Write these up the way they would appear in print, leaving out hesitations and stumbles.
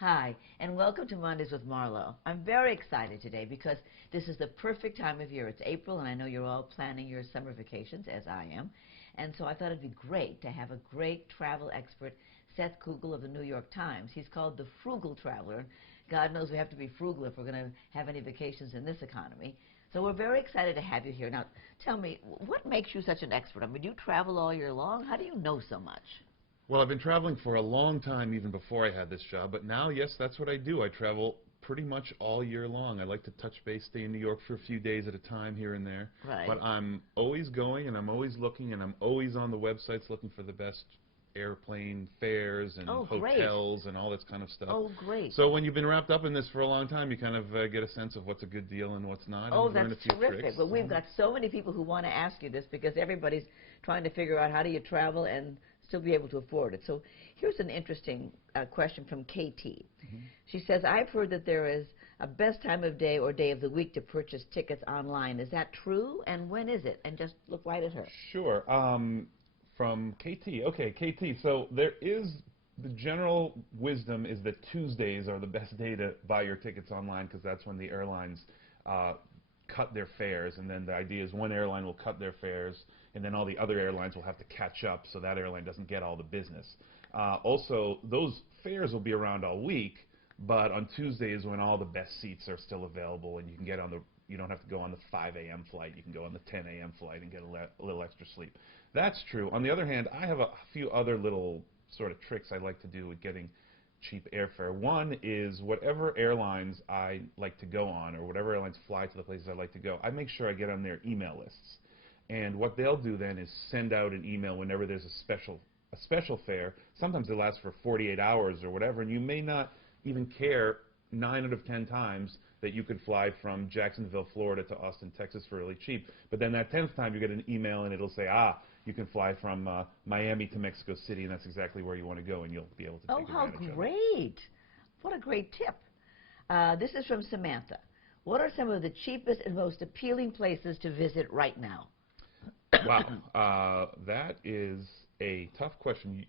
Hi, and welcome to Mondays with Marlo. I'm very excited today because this is the perfect time of year. It's April, and I know you're all planning your summer vacations, as I am. And so I thought it'd be great to have a great travel expert, Seth Kugel of the New York Times. He's called the Frugal Traveler. God knows we have to be frugal if we're going to have any vacations in this economy. So we're very excited to have you here. Now, tell me, what makes you such an expert? I mean, you travel all year long. How do you know so much? Well, I've been traveling for a long time, even before I had this job, but now, yes, that's what I do. I travel pretty much all year long. I like to touch base, stay in New York for a few days at a time here and there. Right. But I'm always going, and I'm always looking, and I'm always on the websites looking for the best airplane fares and hotels and all this kind of stuff. Oh, great. So when you've been wrapped up in this for a long time, you kind of get a sense of what's a good deal and what's not. Oh, and learn that's a few terrific. tricks. But we've got so many people who want to ask you this because everybody's trying to figure out how do you travel and still be able to afford it. So here's an interesting question from KT. She says, I've heard that there is a best time of day or day of the week to purchase tickets online. Is that true? And when is it? And just look right at her. Sure. From KT. Okay, KT. So there is the general wisdom is that Tuesdays are the best day to buy your tickets online because that's when the airlines cut their fares, and then the idea is one airline will cut their fares, and then all the other airlines will have to catch up, so that airline doesn't get all the business. Also, those fares will be around all week, but on Tuesdays when all the best seats are still available, and you can get on the, you don't have to go on the 5 a.m. flight, you can go on the 10 a.m. flight and get a little extra sleep. That's true. On the other hand, I have a few other little sort of tricks I like to do with getting cheap airfare. One is whatever airlines I like to go on, or whatever airlines fly to the places I like to go, I make sure I get on their email lists. And what they'll do then is send out an email whenever there's a special fare. Sometimes it lasts for 48 hours or whatever, and you may not even care 9 out of 10 times that you could fly from Jacksonville, Florida to Austin, Texas for really cheap. But then that 10th time you get an email and it'll say, you can fly from Miami to Mexico City, and that's exactly where you want to go, and you'll be able to take advantage of it. Oh, how great. What a great tip. This is from Samantha. What are some of the cheapest and most appealing places to visit right now? Wow. That is a tough question.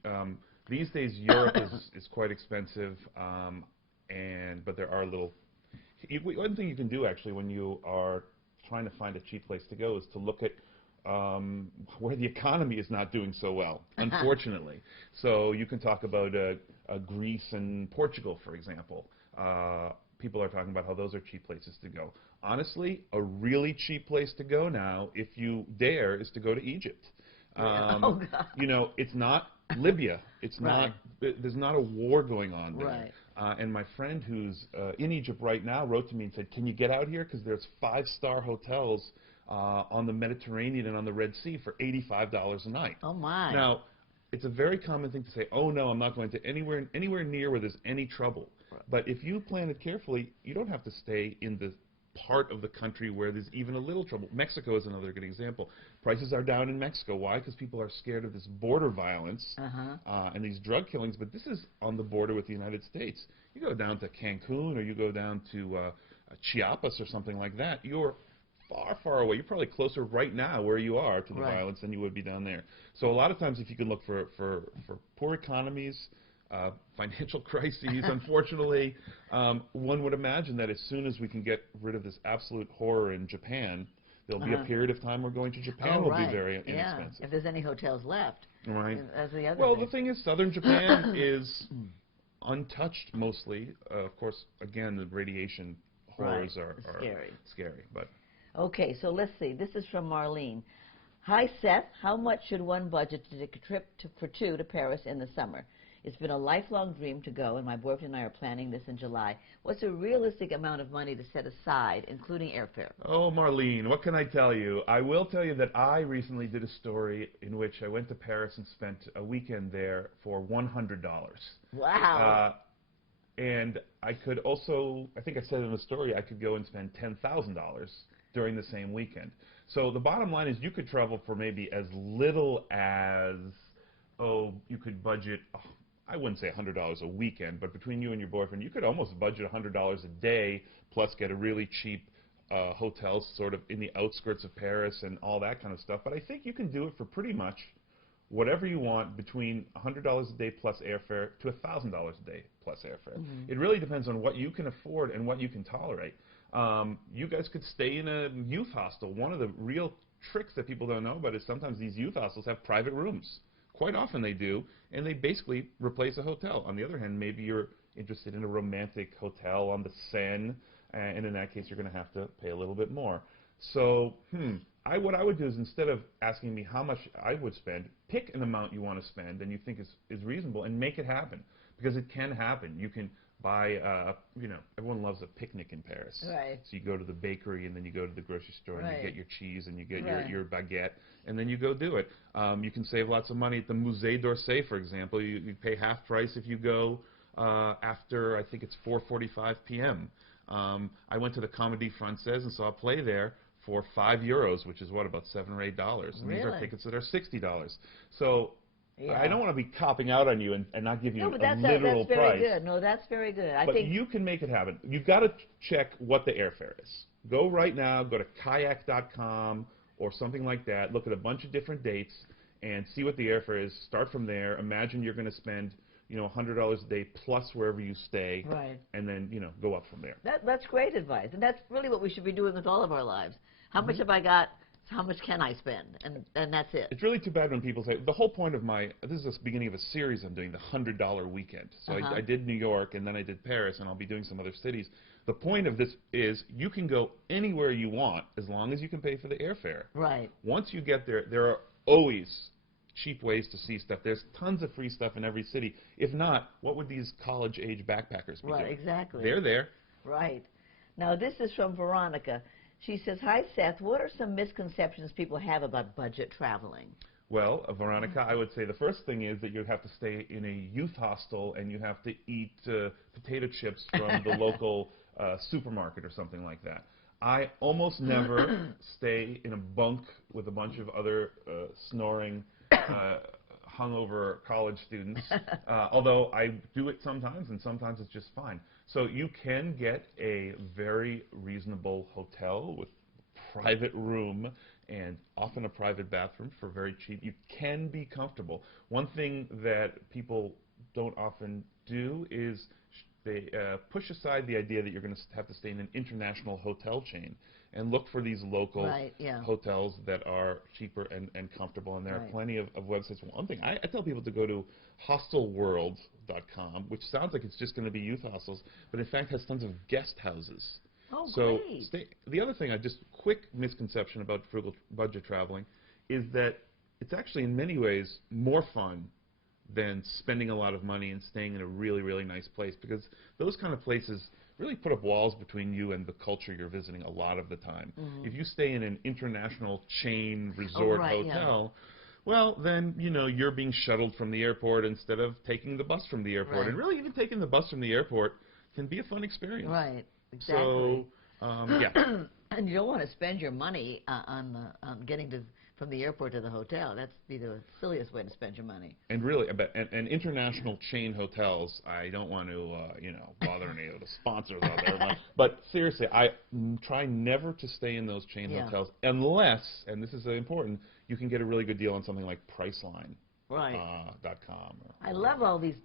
These days, Europe is quite expensive, but there are little... One thing you can do, actually, when you are trying to find a cheap place to go is to look at where the economy is not doing so well, unfortunately. So you can talk about Greece and Portugal, for example. People are talking about how those are cheap places to go. Honestly, a really cheap place to go now, if you dare, is to go to Egypt. You know, it's not Libya. It's not. There's not a war going on there. And my friend who's in Egypt right now wrote to me and said, "Can you get out here? Because there's 5-star hotels on the Mediterranean and on the Red Sea for $85 a night." Oh my! Now, it's a very common thing to say, "Oh no, I'm not going to anywhere near where there's any trouble." But if you plan it carefully, you don't have to stay in the part of the country where there's even a little trouble. Mexico is another good example. Prices are down in Mexico. Why? Because people are scared of this border violence and these drug killings. But this is on the border with the United States. You go down to Cancun or you go down to Chiapas or something like that, you're far, far away. You're probably closer right now where you are to the violence than you would be down there. So a lot of times if you can look for poor economies, financial crises, unfortunately, one would imagine that as soon as we can get rid of this absolute horror in Japan, there'll be a period of time where going to Japan will be very inexpensive. If there's any hotels left. As the other well, the thing is, southern Japan is untouched mostly. Of course, again, the radiation horrors are scary. But okay, so let's see. This is from Marlene. Hi, Seth. How much should one budget to take a trip for two to Paris in the summer? It's been a lifelong dream to go, and my boyfriend and I are planning this in July. What's a realistic amount of money to set aside, including airfare? Oh, Marlene, what can I tell you? I will tell you that I recently did a story in which I went to Paris and spent a weekend there for $100. Wow. And I could also, I think I said in the story, I could go and spend $10,000 during the same weekend. So the bottom line is you could travel for maybe as little as, you could budget... I wouldn't say $100 a weekend, but between you and your boyfriend, you could almost budget $100 a day, plus get a really cheap hotel sort of in the outskirts of Paris and all that kind of stuff. But I think you can do it for pretty much whatever you want between $100 a day plus airfare to $1,000 a day plus airfare. It really depends on what you can afford and what you can tolerate. You guys could stay in a youth hostel. One of the real tricks that people don't know about is sometimes these youth hostels have private rooms. Quite often they do, and they basically replace a hotel. On the other hand, maybe you're interested in a romantic hotel on the Seine, and in that case you're going to have to pay a little bit more. So, what I would do is, instead of asking me how much I would spend, pick an amount you want to spend and you think is reasonable, and make it happen, because it can happen. You can buy, everyone loves a picnic in Paris. Right. So you go to the bakery, and then you go to the grocery store, and you get your cheese, and you get your baguette, and then you go do it. You can save lots of money at the Musée d'Orsay, for example. You pay half price if you go after, I think it's 4:45 p.m. I went to the Comédie Française and saw a play there for €5, which is what, about $7 or $8. And these are tickets that are $60. So I don't want to be copping out on you and not give you a literal price. That's very good. No, that's very good. I think you can make it happen. You've got to check what the airfare is. Go right now, go to kayak.com or something like that, look at a bunch of different dates and see what the airfare is. Start from there. Imagine you're going to spend $100 a day plus wherever you stay, and then go up from there. That's great advice, and that's really what we should be doing with all of our lives. How much have I got? How much can I spend? And that's it. It's really too bad when people say, the whole point of this is the beginning of a series I'm doing, the $100 weekend. So I did New York, and then I did Paris, and I'll be doing some other cities. The point of this is you can go anywhere you want as long as you can pay for the airfare. Right. Once you get there, there are always cheap ways to see stuff. There's tons of free stuff in every city. If not, what would these college-age backpackers be doing? Right, exactly. They're there. Right. Now, this is from Veronica. She says, hi, Seth. What are some misconceptions people have about budget traveling? Well, Veronica, I would say the first thing is that you have to stay in a youth hostel and you have to eat potato chips from the local supermarket or something like that. I almost never stay in a bunk with a bunch of other snoring, hungover college students, although I do it sometimes, and sometimes it's just fine. So you can get a very reasonable hotel with private room and often a private bathroom for very cheap. You can be comfortable. One thing that people don't often do is they push aside the idea that you're going to have to stay in an international hotel chain and look for these local hotels that are cheaper and comfortable. And there are plenty of websites. One thing, I tell people to go to hostelworld.com, which sounds like it's just going to be youth hostels, but in fact has tons of guest houses. Oh, so great. The other thing, just quick misconception about frugal budget traveling, is that it's actually in many ways more fun than spending a lot of money and staying in a really, really nice place, because those kind of places really put up walls between you and the culture you're visiting a lot of the time. If you stay in an international chain resort hotel, well, then, you're being shuttled from the airport instead of taking the bus from the airport. And really, even taking the bus from the airport can be a fun experience. Right, exactly. So, yeah. And you don't want to spend your money on getting from the airport to the hotel. That's be the silliest way to spend your money. And really, and international chain hotels, I don't want to, bother any of the sponsors out there. But seriously, I try never to stay in those chain hotels unless, and this is important, you can get a really good deal on something like Priceline. .com. I love all these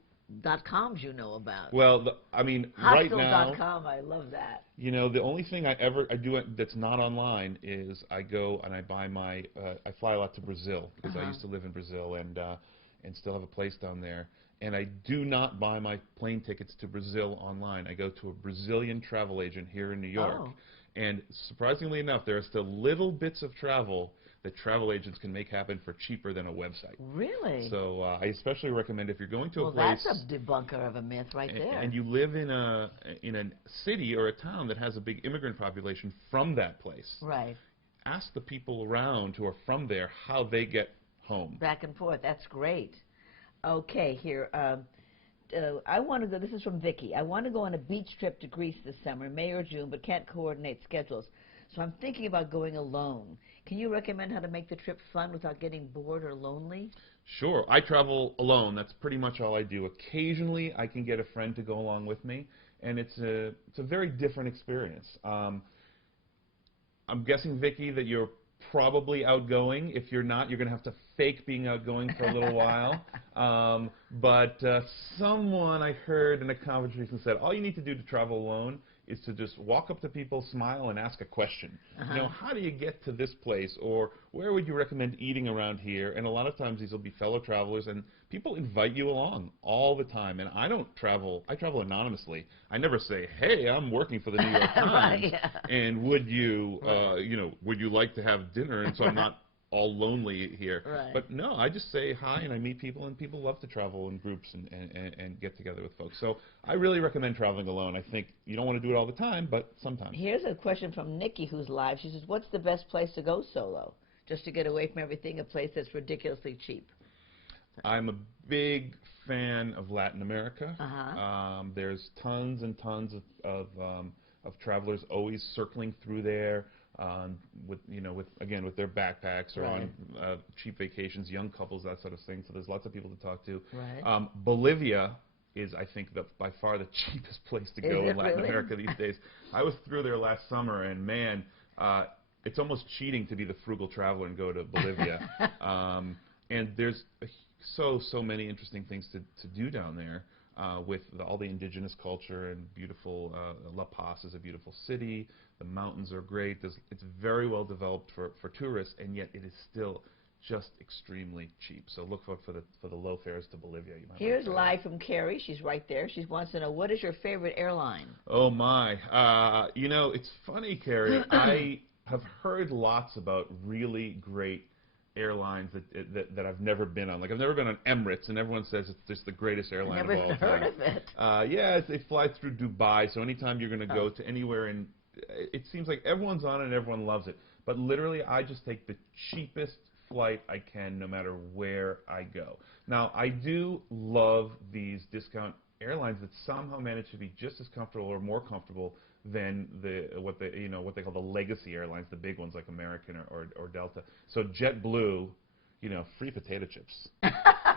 .coms you know about. Well, right now, Hostel.com, I love that. The only thing I do that's not online is I go and I buy I fly a lot to Brazil, because I used to live in Brazil and still have a place down there. And I do not buy my plane tickets to Brazil online. I go to a Brazilian travel agent here in New York. And surprisingly enough, there are still little bits of travel that travel agents can make happen for cheaper than a website. Really? So I especially recommend, if you're going to a place... Well, that's a debunker of a myth right there. And you live in a city or a town that has a big immigrant population from that place. Right. Ask the people around who are from there how they get home. Back and forth. That's great. Okay, here. I want to go, this is from Vicki. I want to go on a beach trip to Greece this summer, May or June, but can't coordinate schedules. So I'm thinking about going alone. Can you recommend how to make the trip fun without getting bored or lonely? Sure. I travel alone. That's pretty much all I do. Occasionally, I can get a friend to go along with me, and it's a very different experience. I'm guessing, Vicki, that you're probably outgoing. If you're not, you're going to have to fake being outgoing for a little while. But someone I heard in a conference recently said, all you need to do to travel alone is to just walk up to people, smile, and ask a question. You know, how do you get to this place? Or where would you recommend eating around here? And a lot of times these will be fellow travelers, and people invite you along all the time. And I don't travel, I travel anonymously. I never say, hey, I'm working for the New York Times, Right, yeah. and would you, you know, would you like to have dinner? And so I'm not all lonely here. Right. But no, I just say hi and I meet people, and people love to travel in groups and get together with folks. So I really recommend traveling alone. I think you don't want to do it all the time, but sometimes. Here's a question from Nikki, who's live. She says, what's the best place to go solo? Just to get away from everything, a place that's ridiculously cheap. I'm a big fan of Latin America. There's tons and tons of travelers always circling through there. With with their backpacks or on cheap vacations, young couples, that sort of thing. So there's lots of people to talk to. Right. Bolivia is, I think, by far the cheapest place to go in Latin America these days. I was through there last summer, and man, it's almost cheating to be the frugal traveler and go to Bolivia. And there's so many interesting things to do down there. With all the indigenous culture and beautiful, La Paz is a beautiful city. The mountains are great. It's very well developed for tourists, and yet it is still just extremely cheap. So look for the low fares to Bolivia. You might Here's live from Carrie. She's right there. She wants to know, what is your favorite airline? Oh my! You know, it's funny, Carrie. I have heard lots about really great airlines that I've never been on. Like, I've never been on Emirates, and everyone says it's just the greatest airline of all time. Never heard of it. Yeah, they fly through Dubai, so anytime you're going to go to anywhere, and it seems like everyone's on it and everyone loves it. But literally, I just take the cheapest flight I can, no matter where I go. Now, I do love these discount airlines that somehow manage to be just as comfortable or more comfortable than what they call the legacy airlines, the big ones like American or Delta. So JetBlue, you know, free potato chips,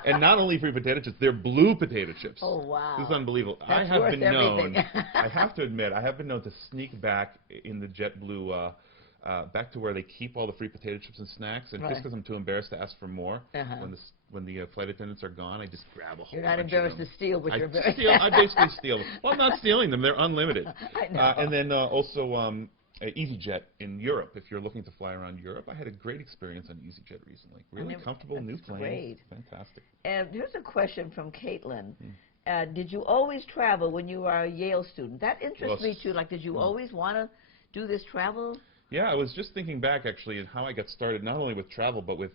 and not only free potato chips, they're blue potato chips. Oh wow! This is unbelievable. That's worth everything. I have to admit, I have been known to sneak back in the JetBlue. Back to where they keep all the free potato chips and snacks, and just because I'm too embarrassed to ask for more, when the flight attendants are gone, I just grab a whole. You're not embarrassed to steal, but you're very. I basically steal. Well, I'm not stealing them; they're unlimited. I know. And then also EasyJet in Europe. If you're looking to fly around Europe, I had a great experience on EasyJet recently. Really comfortable, new plane. Great. Fantastic. And here's a question from Caitlin. Did you always travel when you were a Yale student? That interests me too. Like, did you always want to do this travel? Yeah, I was just thinking back, actually, at how I got started, not only with travel, but with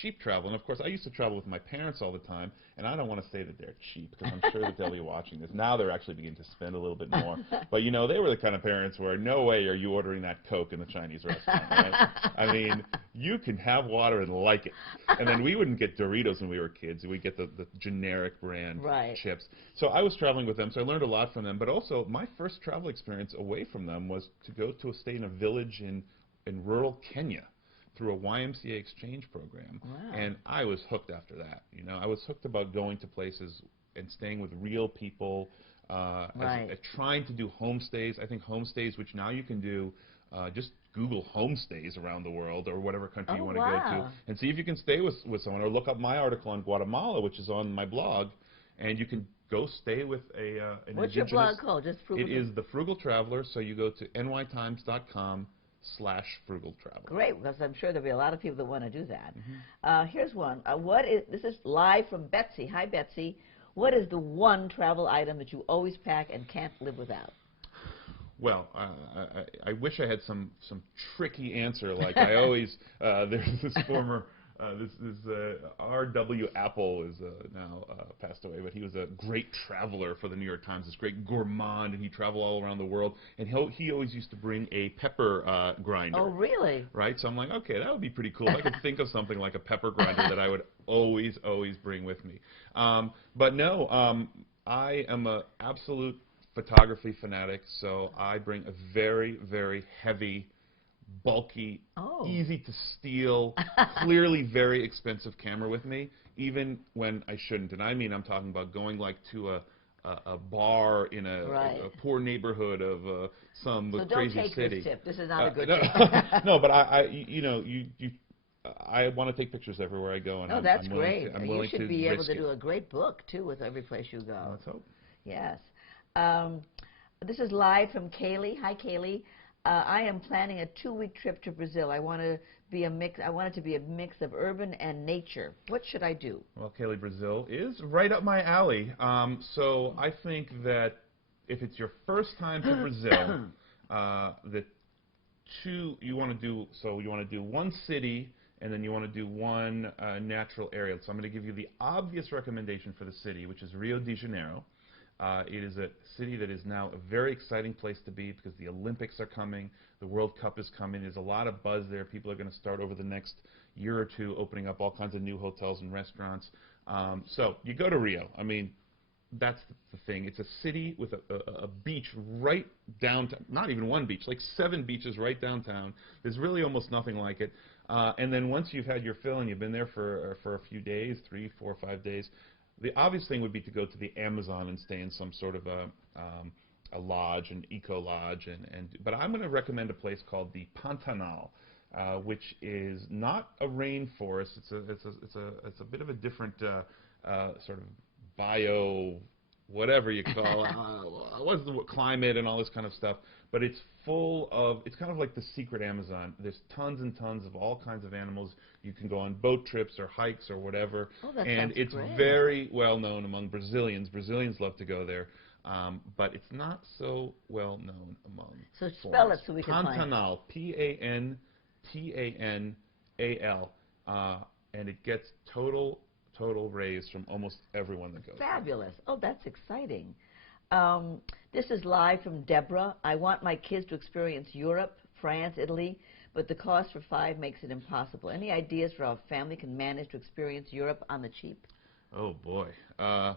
cheap travel. And, of course, I used to travel with my parents all the time, and I don't want to say that they're cheap, because I'm sure that they'll be watching this. Now they're actually beginning to spend a little bit more. But, you know, they were the kind of parents where no way are you ordering that Coke in the Chinese restaurant, right? I mean, you can have water and like it. And then we wouldn't get Doritos when we were kids. We'd get the generic brand chips. So I was traveling with them, so I learned a lot from them. But also, my first travel experience away from them was to go to stay in a village in rural Kenya through a YMCA exchange program. Wow. And I was hooked after that. You know, I was hooked about going to places and staying with real people, trying to do homestays. I think homestays, which now you can do, just Google homestays around the world or whatever country you want to go to, and see if you can stay with someone, or look up my article on Guatemala, which is on my blog, and you can go stay with an What's your blog called? Just Frugal. It is The Frugal Traveler, so you go to nytimes.com/frugal traveler. Great, because I'm sure there'll be a lot of people that want to do that. Here's one. This is live from Betsy. Hi, Betsy. What is the one travel item that you always pack and can't live without? Well, I wish I had some tricky answer. Like I always, there's this former, R.W. Apple is now passed away, but he was a great traveler for the New York Times, this great gourmand, and he traveled all around the world. And he always used to bring a pepper grinder. Oh, really? Right? So I'm like, okay, that would be pretty cool. If I could think of something like a pepper grinder that I would always bring with me. But no, I am an absolute photography fanatic, so I bring a very, very heavy, bulky, easy to steal, clearly very expensive camera with me, even when I shouldn't. And I mean, I'm talking about going like to a a bar in a poor neighborhood of some So don't crazy take city. this tip. This is not a good No, tip. no, but I want to take pictures everywhere I go, and No, that's I'm willing great. to, I'm You willing should to be able risk to it. do a great book, too, with every place you go. Let's hope. Yes. Um, this is live from Kaylee. Hi, Kaylee. I am planning a 2-week trip to Brazil. I want it to be a mix of urban and nature. What should I do? Well, Kaylee, Brazil is right up my alley. So I think that if it's your first time to Brazil, you want to do one city, and then you want to do one natural area. So I'm going to give you the obvious recommendation for the city, which is Rio de Janeiro. It is a city that is now a very exciting place to be because the Olympics are coming, the World Cup is coming. There's a lot of buzz there. People are going to start over the next year or two opening up all kinds of new hotels and restaurants. So you go to Rio. I mean, that's the thing. It's a city with a beach right downtown. Not even one beach, like 7 beaches right downtown. There's really almost nothing like it. And then once you've had your fill and you've been there for a few days, 3, 4, 5 days, the obvious thing would be to go to the Amazon and stay in some sort of a lodge, an eco lodge. But I'm going to recommend a place called the Pantanal, which is not a rainforest. It's a bit of a different sort of bio, whatever you call it, what's the climate and all this kind of stuff. But it's full of, it's kind of like the secret Amazon. There's tons and tons of all kinds of animals. You can go on boat trips or hikes or whatever. Oh, that and sounds it's great. very well known among Brazilians. Brazilians love to go there. But it's not so well known among So spell foreigners. it so we can find it. Pantanal, Pantanal, and it gets total raise from almost everyone that goes. Fabulous. Oh, that's exciting. This is live from Deborah. I want my kids to experience Europe, France, Italy, but the cost for 5 makes it impossible. Any ideas for how a family can manage to experience Europe on the cheap? Oh, boy. I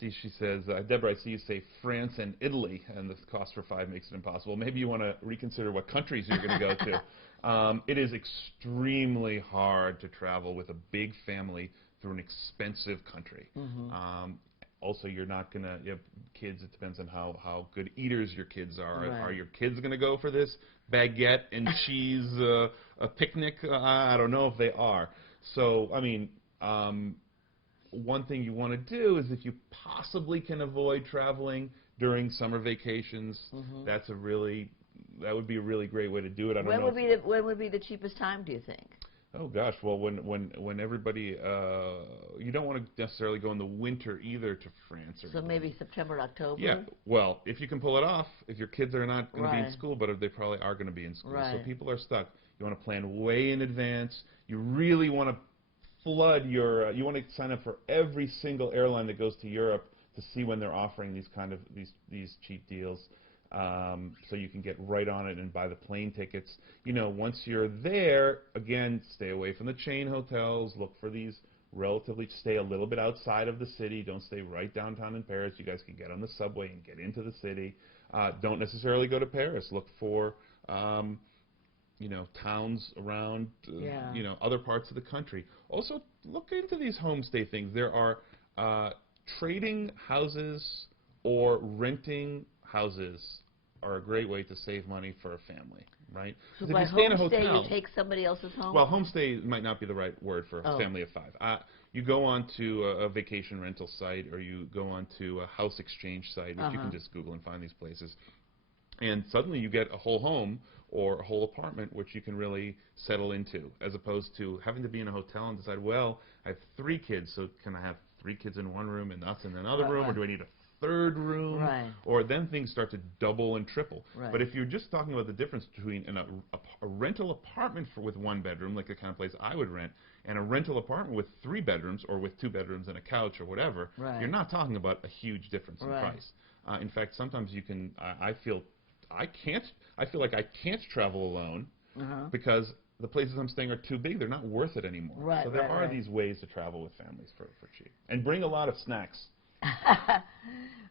see she says, Deborah, I see you say France and Italy, and the cost for 5 makes it impossible. Maybe you want to reconsider what countries you're going to go to. It is extremely hard to travel with a big family through an expensive country. Also, you're not going to, you have kids, it depends on how good eaters your kids are. Right. Are your kids going to go for this baguette and cheese a picnic? I don't know if they are. So, I mean, one thing you want to do is if you possibly can avoid traveling during summer vacations, that would be a really great way to do it. I don't know. When would be the cheapest time, do you think? Oh gosh, well when everybody, you don't want to necessarily go in the winter either to France or So Italy. maybe September, October? Yeah, well, if you can pull it off, if your kids are not going to be in Right. school, but they probably are going to be in school. So Right. people are stuck. You want to plan way in advance. You really want to flood your, you want to sign up for every single airline that goes to Europe to see when they're offering these kind of, these cheap deals. So you can get right on it and buy the plane tickets. You know, once you're there, again, stay away from the chain hotels. Look for these stay a little bit outside of the city. Don't stay right downtown in Paris. You guys can get on the subway and get into the city. Don't necessarily go to Paris. Look for, you know, towns around, you know, other parts of the country. Also, look into these homestay things. There are trading houses or renting houses are a great way to save money for a family, right? So If by you stay in a homestay, hotel, you take somebody else's home? well, homestay might not be the right word for a family of 5. You go on to a vacation rental site, or you go on to a house exchange site, which you can just Google and find these places. And suddenly you get a whole home or a whole apartment which you can really settle into, as opposed to having to be in a hotel and decide, well, I have 3 kids, so can I have 3 kids in one room and us in another room, or do I need a 3rd room? Right. Or then things start to double and triple. Right. But if you're just talking about the difference between a rental apartment with 1 bedroom, like the kind of place I would rent, and a rental apartment with 3 bedrooms, or with 2 bedrooms and a couch or whatever, you're not talking about a huge difference in price. In fact, sometimes you can, I feel like I can't travel alone because the places I'm staying are too big. They're not worth it anymore. Right, so there are these ways to travel with families for cheap. And bring a lot of snacks.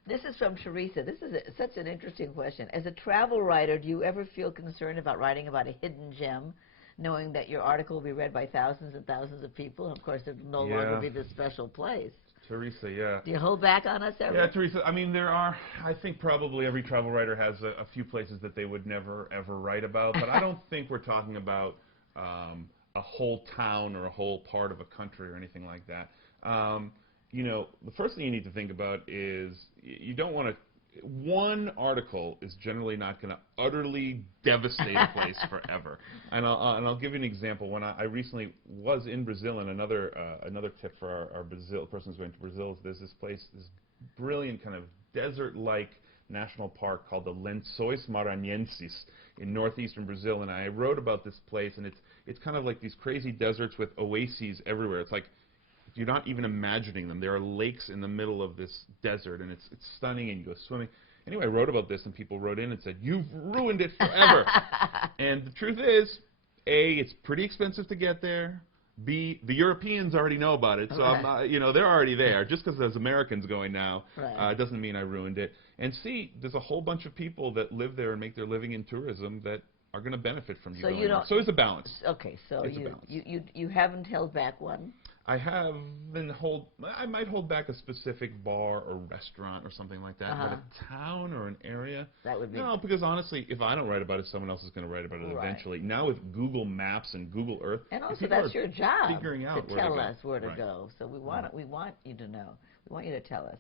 This is from Teresa. This is such an interesting question. As a travel writer, do you ever feel concerned about writing about a hidden gem, knowing that your article will be read by thousands and thousands of people? Of course, it will no longer be this special place. Teresa, yeah. Do you hold back on us ever? Yeah, Teresa, I mean, I think probably every travel writer has a few places that they would never, ever write about, but I don't think we're talking about a whole town or a whole part of a country or anything like that. You know, the first thing you need to think about is you don't want to. One article is generally not going to utterly devastate a place forever. And I'll give you an example. When I recently was in Brazil, and another tip for our Brazil person who's going to Brazil is there's this place, this brilliant kind of desert-like national park called the Lençóis Maranhenses in northeastern Brazil. And I wrote about this place, and it's kind of like these crazy deserts with oases everywhere. It's like you're not even imagining them. There are lakes in the middle of this desert, and it's stunning, and you go swimming. Anyway, I wrote about this, and people wrote in and said, "You've ruined it forever." And the truth is, A, it's pretty expensive to get there. B, the Europeans already know about it, so I'm not, you know, they're already there. Just because there's Americans going now doesn't mean I ruined it. And C, there's a whole bunch of people that live there and make their living in tourism that are going to benefit from you going there. So it's a balance. Okay, so you haven't held back one? I might hold back a specific bar or restaurant or something like that, but a town or an area? That would be... No, because honestly, if I don't write about it, someone else is going to write about it eventually. Now with Google Maps and Google Earth, and also that's your job figuring out to tell us where to go. So we want you to know. We want you to tell us.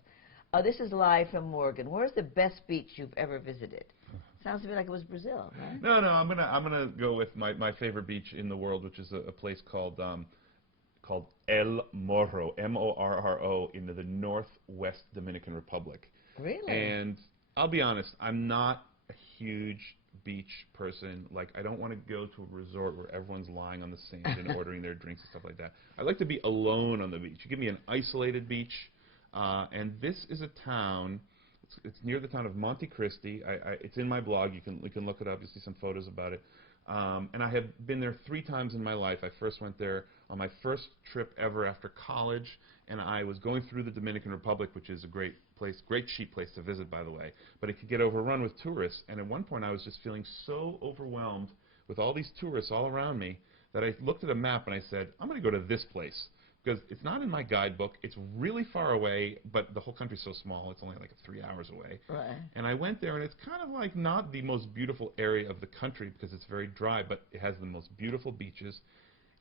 This is live from Morgan. Where's the best beach you've ever visited? Sounds to me like it was Brazil, right? No, I'm gonna go with my favorite beach in the world, which is a place called El Morro, M-O-R-R-O, in the northwest Dominican Republic. Really? And I'll be honest, I'm not a huge beach person. Like, I don't want to go to a resort where everyone's lying on the sand and ordering their drinks and stuff like that. I like to be alone on the beach. You give me an isolated beach, and this is a town. It's near the town of Monte Cristi. It's in my blog. You can look it up. You'll see some photos about it. And I have been there 3 times in my life. I first went there on my first trip ever after college, and I was going through the Dominican Republic, which is a great place, great cheap place to visit, by the way, but it could get overrun with tourists. And at one point, I was just feeling so overwhelmed with all these tourists all around me that I looked at a map and I said, I'm going to go to this place. Because it's not in my guidebook. It's really far away, but the whole country's so small, it's only like 3 hours away. Right. And I went there, and it's kind of like not the most beautiful area of the country because it's very dry, but it has the most beautiful beaches.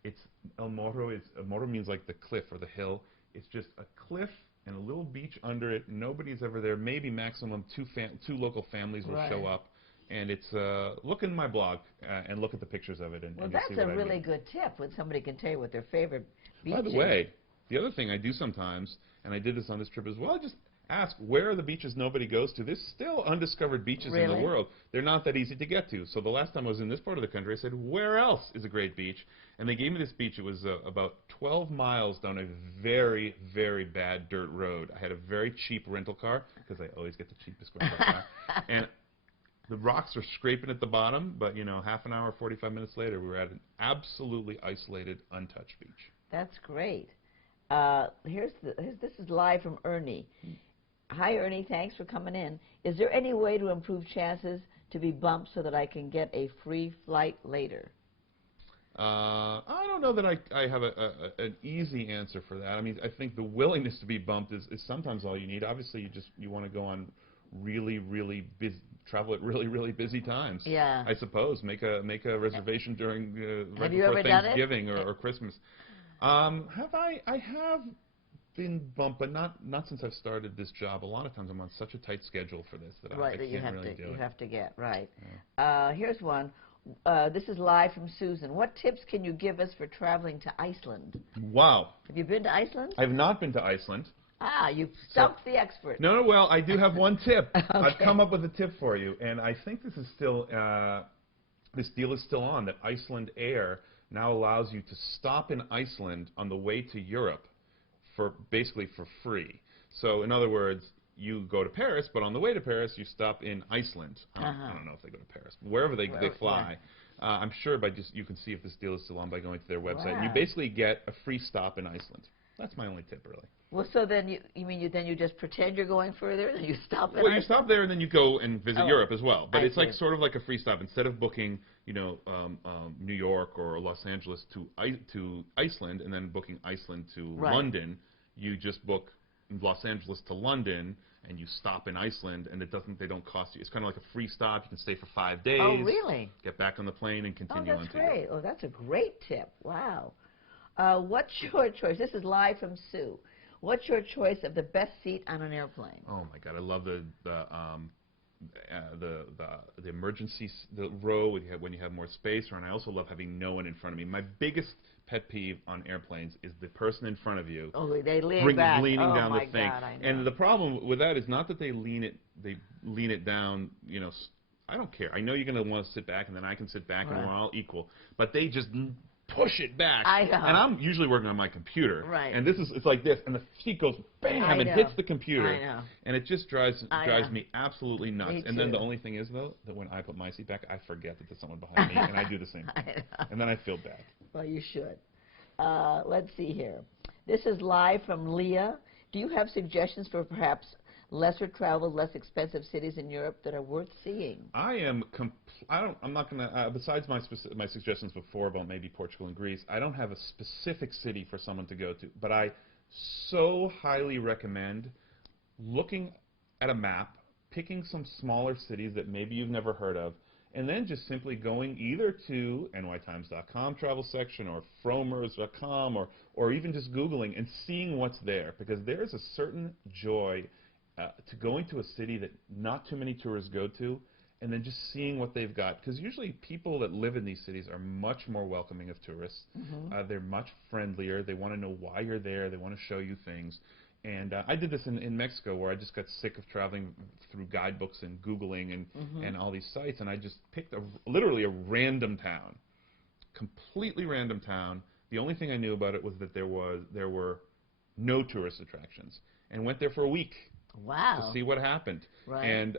It's El Morro. Morro means like the cliff or the hill. It's just a cliff and a little beach under it. Nobody's ever there. Maybe maximum two local families will show up. And it's look in my blog and look at the pictures of it. And, well, and you'll that's see what a really I mean. good tip when somebody can tell you what their favorite beach By the is. way, the other thing I do sometimes, and I did this on this trip as well, just ask, where are the beaches nobody goes to? There's still undiscovered beaches in the world. They're not that easy to get to. So the last time I was in this part of the country, I said, where else is a great beach? And they gave me this beach. It was about 12 miles down a very, very bad dirt road. I had a very cheap rental car, because I always get the cheapest rental car. And the rocks are scraping at the bottom, but, you know, half an hour, 45 minutes later, we were at an absolutely isolated, untouched beach. That's great. This is live from Ernie. Hi, Ernie. Thanks for coming in. Is there any way to improve chances to be bumped so that I can get a free flight later? I don't know that I have an easy answer for that. I mean, I think the willingness to be bumped is sometimes all you need. Obviously, you want to go on really, really busy, travel at really, really busy times. Yeah. I suppose make a reservation during right Have you before ever done it? Thanksgiving or Christmas. Have I have been bumped, but not since I've started this job. A lot of times I'm on such a tight schedule for this that I can't really do it. You have to get right. Yeah. Here's one. This is live from Susan. What tips can you give us for traveling to Iceland? Wow. Have you been to Iceland? I've not been to Iceland. Ah, you've stumped the expert. No, well, I do have one tip. Okay. I've come up with a tip for you, and I think this is still, this deal is still on, that Iceland Air now allows you to stop in Iceland on the way to Europe basically for free. So, in other words, you go to Paris, but on the way to Paris, you stop in Iceland. I don't know if they go to Paris. Wherever they fly. Yeah. I'm sure you can see if this deal is still on by going to their website. Wow. You basically get a free stop in Iceland. That's my only tip, really. Well, so then you just pretend you're going further, and you stop in Well, you stop there, and then you go and visit Europe as well. But it's see. like sort of like a free stop. Instead of booking, New York or Los Angeles to Iceland, and then booking Iceland to London, you just book Los Angeles to London, and you stop in Iceland, and they don't cost you. It's kind of like a free stop. You can stay for 5 days. Oh, really? Get back on the plane and continue Oh, on that's to great. Europe. Oh, that's a great tip. Wow. What's your choice? This is live from Sue. What's your choice of the best seat on an airplane? Oh my God, I love the emergency the row when you have more space, and I also love having no one in front of me. My biggest pet peeve on airplanes is the person in front of you. Oh, they lean back. Leaning Oh down my the thing. God, I know. And the problem with that is not that they lean it down. You know, I don't care. I know you're going to want to sit back, and then I can sit back, and we're all equal. But they just push it back. I know. And I'm usually working on my computer. Right. And it's like this, and the seat goes bam and hits the computer. I know. And it just drives me absolutely nuts. Me And then the too. only thing is, though, that when I put my seat back, I forget that there's someone behind me, and I do the same thing. And then I feel bad. Well, you should. Let's see here. This is live from Leah. Do you have suggestions for perhaps lesser traveled, less expensive cities in Europe that are worth seeing? I'm not going to, besides my suggestions before about maybe Portugal and Greece, I don't have a specific city for someone to go to. But I so highly recommend looking at a map, picking some smaller cities that maybe you've never heard of, and then just simply going either to nytimes.com travel section or fromers.com or even just Googling and seeing what's there, because there's a certain joy to going to a city that not too many tourists go to, and then just seeing what they've got. Because usually people that live in these cities are much more welcoming of tourists. They're much friendlier. They want to know why you're there. They want to show you things. And I did this in Mexico, where I just got sick of traveling through guidebooks and Googling and all these sites, and I just picked literally a random town, completely random town. The only thing I knew about it was that there were no tourist attractions, and went there for a week. Wow. To see what happened. Right. And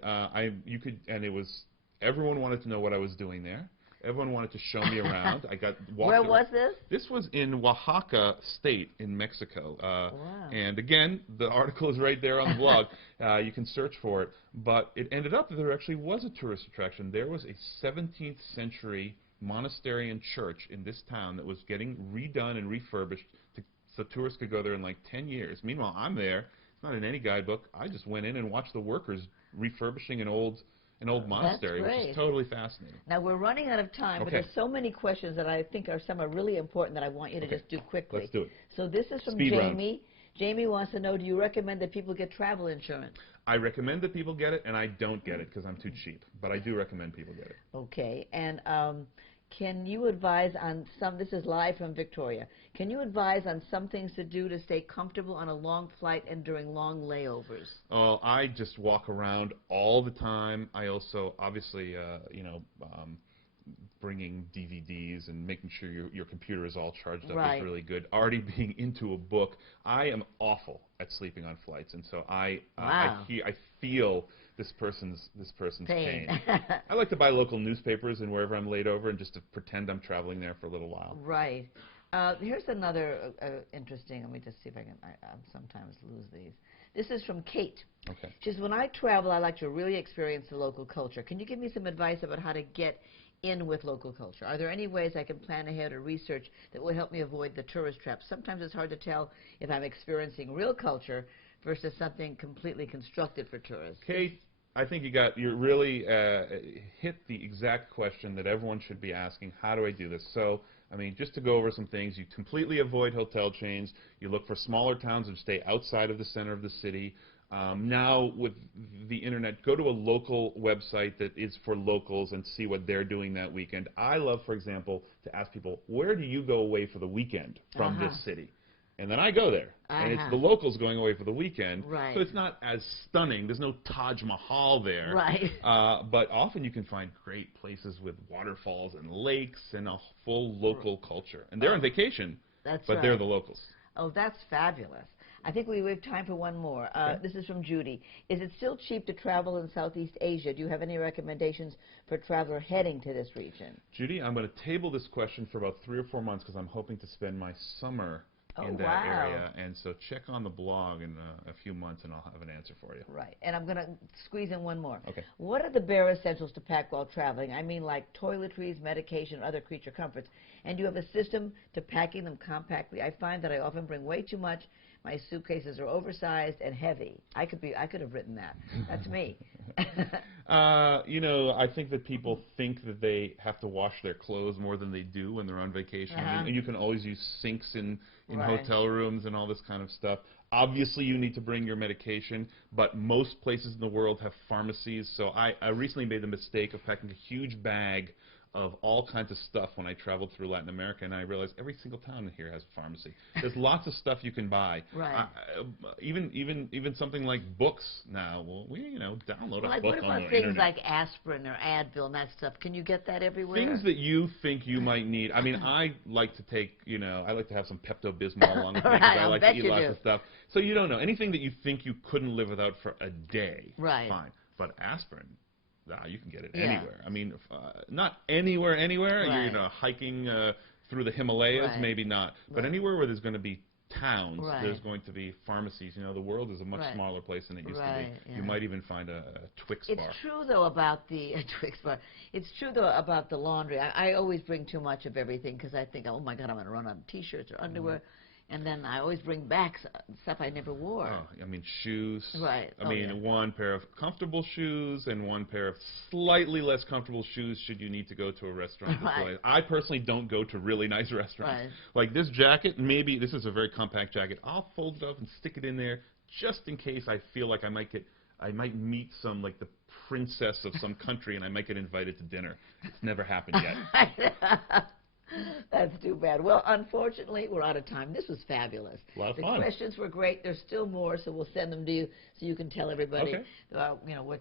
everyone wanted to know what I was doing there. Everyone wanted to show me around. I got walked. Where was this? This was in Oaxaca State in Mexico. Wow. And again, the article is right there on the blog. You can search for it. But it ended up that there actually was a tourist attraction. There was a 17th century monastery and church in this town that was getting redone and refurbished so tourists could go there in like 10 years. Meanwhile, I'm there. It's not in any guidebook. I just went in and watched the workers refurbishing an old monastery, which is totally fascinating. Now, we're running out of time, but there's so many questions that I think some are really important that I want you to just do quickly. Let's do it. So this is from Jamie. Jamie wants to know, do you recommend that people get travel insurance? I recommend that people get it, and I don't get it because I'm too cheap. But I do recommend people get it. Okay. And can you advise on this is live from Victoria, can you advise on some things to do to stay comfortable on a long flight and during long layovers? Oh, I just walk around all the time. I also, obviously, bringing DVDs and making sure your computer is all charged up is really good. Already being into a book. I am awful at sleeping on flights, and so I feel this person's pain. I like to buy local newspapers and wherever I'm laid over, and just to pretend I'm traveling there for a little while. Right. Here's another interesting. Let me just see if I sometimes lose these. This is from Kate. Okay. She says, when I travel, I like to really experience the local culture. Can you give me some advice about how to get in with local culture? Are there any ways I can plan ahead or research that will help me avoid the tourist trap? Sometimes it's hard to tell if I'm experiencing real culture versus something completely constructed for tourists. Kate, I think you really hit the exact question that everyone should be asking. How do I do this? So, I mean, just to go over some things, you completely avoid hotel chains. You look for smaller towns and stay outside of the center of the city. Now, with the internet, go to a local website that is for locals and see what they're doing that weekend. I love, for example, to ask people, where do you go away for the weekend from this city? And then I go there, and it's the locals going away for the weekend. So it's not as stunning. There's no Taj Mahal there. But often you can find great places with waterfalls and lakes and a full local culture. And they're on vacation, but they're the locals. Oh, that's fabulous. I think we have time for one more. This is from Judy. Is it still cheap to travel in Southeast Asia? Do you have any recommendations for a traveler heading to this region? Judy, I'm going to table this question for about 3 or 4 months because I'm hoping to spend my summer in that area. And so check on the blog in a few months and I'll have an answer for you. Right. And I'm going to squeeze in one more. Okay. What are the bare essentials to pack while traveling? I mean, like toiletries, medication, other creature comforts. And do you have a system to packing them compactly? I find that I often bring way too much, My suitcases are oversized and heavy. I could have written that. That's me. You know, I think that people think that they have to wash their clothes more than they do when they're on vacation. I mean, and you can always use sinks in Right. hotel rooms and all this kind of stuff. Obviously, you need to bring your medication, but most places in the world have pharmacies. So I recently made the mistake of packing a huge bag of all kinds of stuff when I traveled through Latin America, and I realized every single town here has a pharmacy. There's lots of stuff you can buy. Right. Even something like books now. Well, we download Well, a like, book what on about the things internet. like aspirin or Advil and that stuff? Can you get that everywhere? Things that you think you might need. I mean, I like to take, I like to have some Pepto-Bismol along with me because Right, I I'll like to bet eat you lots do. of stuff. So you don't know. Anything that you think you couldn't live without for a day, Right. fine. But aspirin, you can get it Yeah. anywhere. I mean, not anywhere. You're, Right. hiking through the Himalayas, Right. maybe not. But Right. anywhere where there's going to be towns, there's Right. going to be pharmacies. The world is a much Right. smaller place than it used to Right, be. yeah. You might even find a Twix It's bar. true though about the Twix bar. It's true though about the laundry. I always bring too much of everything because I think, oh my God, I'm going to run out of T-shirts or underwear, and then I always bring back stuff I never wore. Oh, I mean, shoes. Right. I mean, yeah. one pair of comfortable shoes and one pair of slightly less comfortable shoes should you need to go to a restaurant. Right. I personally don't go to really nice restaurants. Right. Like this jacket, maybe this is a very compact jacket. I'll fold it up and stick it in there just in case I feel like I might meet some, like the princess of some country and I might get invited to dinner. It's never happened yet. That's too bad. Well, unfortunately, we're out of time. This was fabulous. A lot of The fun. questions were great. There's still more, so we'll send them to you so you can tell everybody, Okay.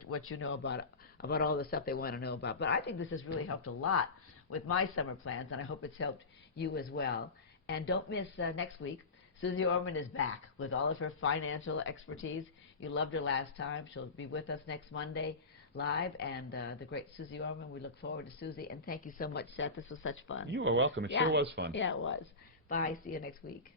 what you know about all the stuff they want to know about. But I think this has really helped a lot with my summer plans, and I hope it's helped you as well. And don't miss next week. Susie Orman is back with all of her financial expertise. You loved her last time. She'll be with us next Monday live, and the great Susie Orman. We look forward to Susie, and thank you so much, Seth. This was such fun. You are welcome. It sure was fun. Yeah, it was. Bye. See you next week.